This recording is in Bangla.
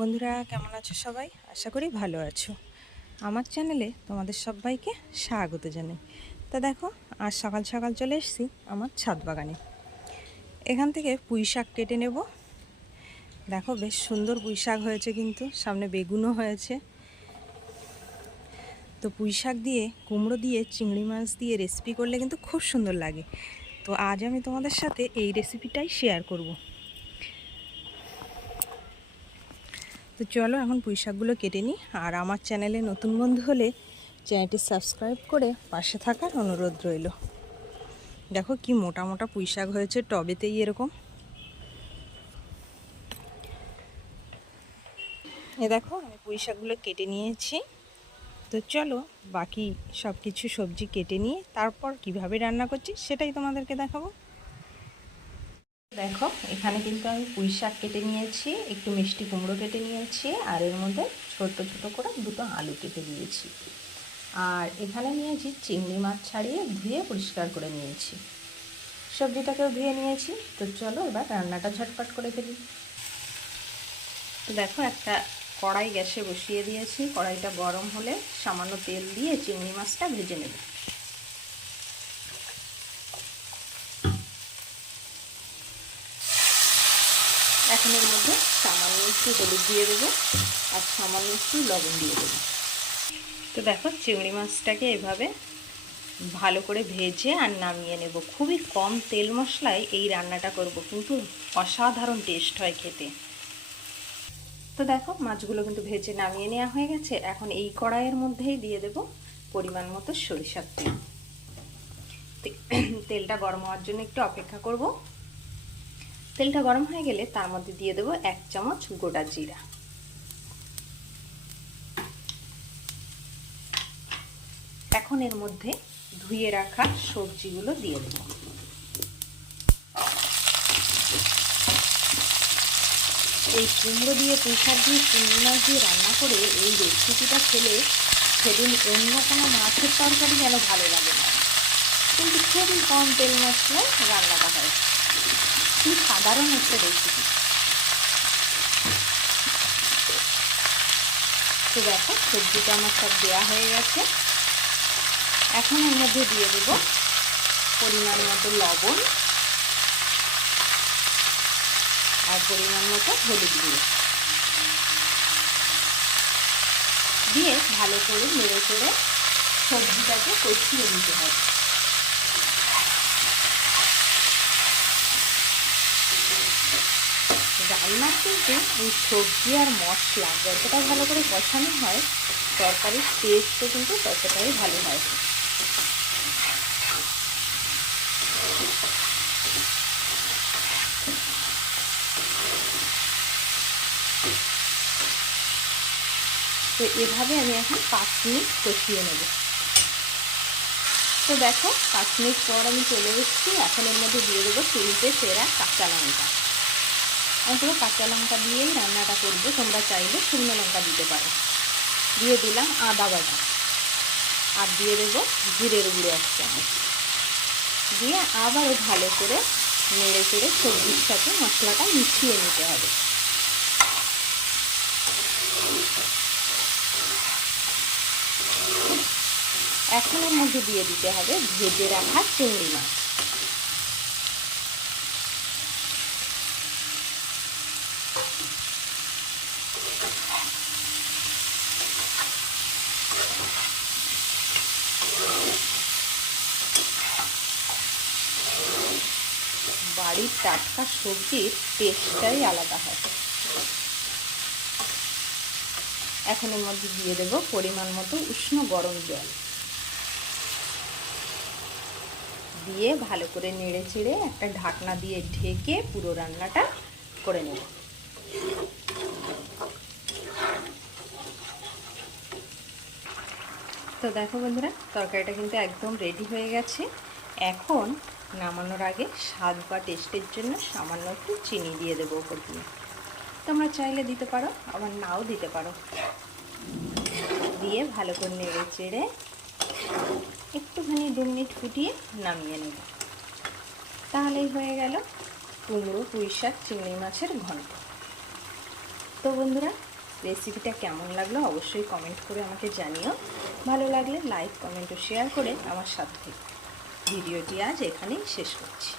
বন্ধুরা কেমন আছো সবাই? আশা করি ভালো আছো। আমার চ্যানেলে তোমাদের সবাইকে স্বাগত জানাই। তা দেখো, আজ সকাল সকাল চলে এসেছি আমার ছাদ বাগানে। এখান থেকে পুঁই শাক কেটে নেব। দেখো বেশ সুন্দর পুঁই শাক হয়েছে, কিন্তু সামনে বেগুনও হয়েছে। তো পুঁই শাক দিয়ে, কুমড়ো দিয়ে, চিংড়ি মাছ দিয়ে রেসিপি করলে কিন্তু খুব সুন্দর লাগে। তো আজ আমি তোমাদের সাথে এই রেসিপিটাই শেয়ার করব। তো চলো এখন পুঁই শাকগুলো কেটে নিই। আর আমার চ্যানেলে নতুন বন্ধু হলে চ্যানেলটি সাবস্ক্রাইব করে পাশে থাকার অনুরোধ রইল। দেখো কি মোটা মোটা পুঁই শাক হয়েছে টবেতেই এরকম। দেখো আমি পুঁই শাকগুলো কেটে নিয়েছি। তো চলো বাকি সব কিছু সবজি কেটে নিয়ে তারপর কিভাবে রান্না করছি সেটাই তোমাদেরকে দেখাবো। দেখো এখানে কিন্তু আমি পুঁই শাক কেটে নিয়েছি, একটু মিষ্টি কুমড়ো কেটে নিয়েছি, আর এর মধ্যে ছোট ছোট করে দুটো আলু কেটে দিয়েছি। আর এখানে নিয়েছি চিংড়ি মাছ ছাড়িয়ে ধুয়ে পরিষ্কার করে নিয়েছি। সবজিটাকেও ধুয়ে নিয়েছি। তো চলো এবার রান্নাটা ঝটপট করে ফেলি। তো দেখো একটা কড়াই গ্যাসে বসিয়ে দিয়েছি। কড়াইটা গরম হলে সামান্য তেল দিয়ে চিংড়ি মাছটা ভেজে নেব। এখন এর মধ্যে সামান্য একটু হলুদ দিয়ে দেবো আর সামান্য একটু লবণ দিয়ে দেবো। তো দেখো চিংড়ি মাছটাকে এভাবে ভালো করে ভেজে আর নামিয়ে নেব। খুবই কম তেল মশলায় এই রান্নাটা করব, কিন্তু অসাধারণ টেস্ট হয় খেতে। তো দেখো মাছগুলো কিন্তু ভেজে নামিয়ে নেওয়া হয়ে গেছে। এখন এই কড়াইয়ের মধ্যেই দিয়ে দেব পরিমাণ মতো সরিষার তেল। তেলটা গরম হওয়ার জন্য একটু অপেক্ষা করব। তেলটা গরম হয়ে গেলে তার মধ্যে দিয়ে দেব 1 চামচ গোটা জিরা। এখন এর মধ্যে ধুয়ে রাখা সবজিগুলো দিয়ে দেব। এই কুমড়ো দিয়ে পুঁই শাক দিয়ে চিংড়ি মাছ দিয়ে রান্না করে এই রেসিপিটা খেলে সেদিন অন্য কোনো মাছের তরকারি যেন ভালো লাগে না। কিন্তু খুবই কম তেল মশলায় রান্নাটা হয়। খুব সাধারণ একটা রেসিপি। তো দেখো সবজিটা আমার সব দেওয়া হয়ে গেছে। এখন এর মধ্যে দিয়ে দেব পরিমাণ মতো লবণ আর পরিমাণ মতো হলুদ গুঁড়ো দিয়ে ভালো করে নেড়ে চেড়ে সবজিটাকে কষিয়ে নিতে হবে। রান্নার কিন্তু এই সবজি আর মশলা যতটা ভালো করে কষানো হয় তরকারির টেস্টও কিন্তু ততটাই ভালো হয়। তো এভাবে আমি এখন 5 মিনিট কষিয়ে নেব। তো দেখো 5 মিনিট পর আমি চলে এসেছি। এখন এর মধ্যে দিয়ে দেবো 3টে চেরা কাঁচা লঙ্কা। আমি পুরো কাঁচা লঙ্কা দিয়েই রান্নাটা করবো, তোমরা চাইলে শুকনো লঙ্কা দিতে পারো। দিয়ে দিলাম আদা বাটা আর দিয়ে দেবো জিরের গুঁড়ো 1 চামচ। দিয়ে আবারও ভালো করে নেড়ে চেড়ে সবজির সাথে মশলাটা মিশিয়ে নিতে হবে। এখন এর মধ্যে দিয়ে দিতে হবে ভেজে রাখা চিংড়ি মাছ। বাড়ির টাটকা সবজির টেস্টটাই আলাদা হয়। এখন এর মধ্যে দিয়ে দেব পরিমাণ মতো উষ্ণ গরম জল। দিয়ে ভালো করে নেড়ে চেড়ে একটা ঢাকনা দিয়ে ঢেকে পুরো রান্নাটা করে নেব। তো দেখো বন্ধুরা তরকারিটা কিন্তু একদম রেডি হয়ে গেছে। এখন নামানোর আগে স্বাদ বা টেস্টের জন্য সামান্য একটু চিনি দিয়ে দেবো উপর দিয়ে। তোমরা চাইলে দিতে পারো, আবার নাও দিতে পারো। দিয়ে ভালো করে নেড়ে চেড়ে একটুখানি 2 মিনিট ফুটিয়ে নামিয়ে নেব। তাহলেই হয়ে গেল কুমড়ো পুঁই শাক চিংড়ি মাছের ঘন্ট। তো বন্ধুরা, রেসিপিটা কেমন লাগলো অবশ্যই কমেন্ট করে আমাকে জানিও। ভালো লাগলে লাইক, কমেন্ট ও শেয়ার করে আমার সাথে থেকো। ভিডিওটি আজ এখানেই শেষ করছি।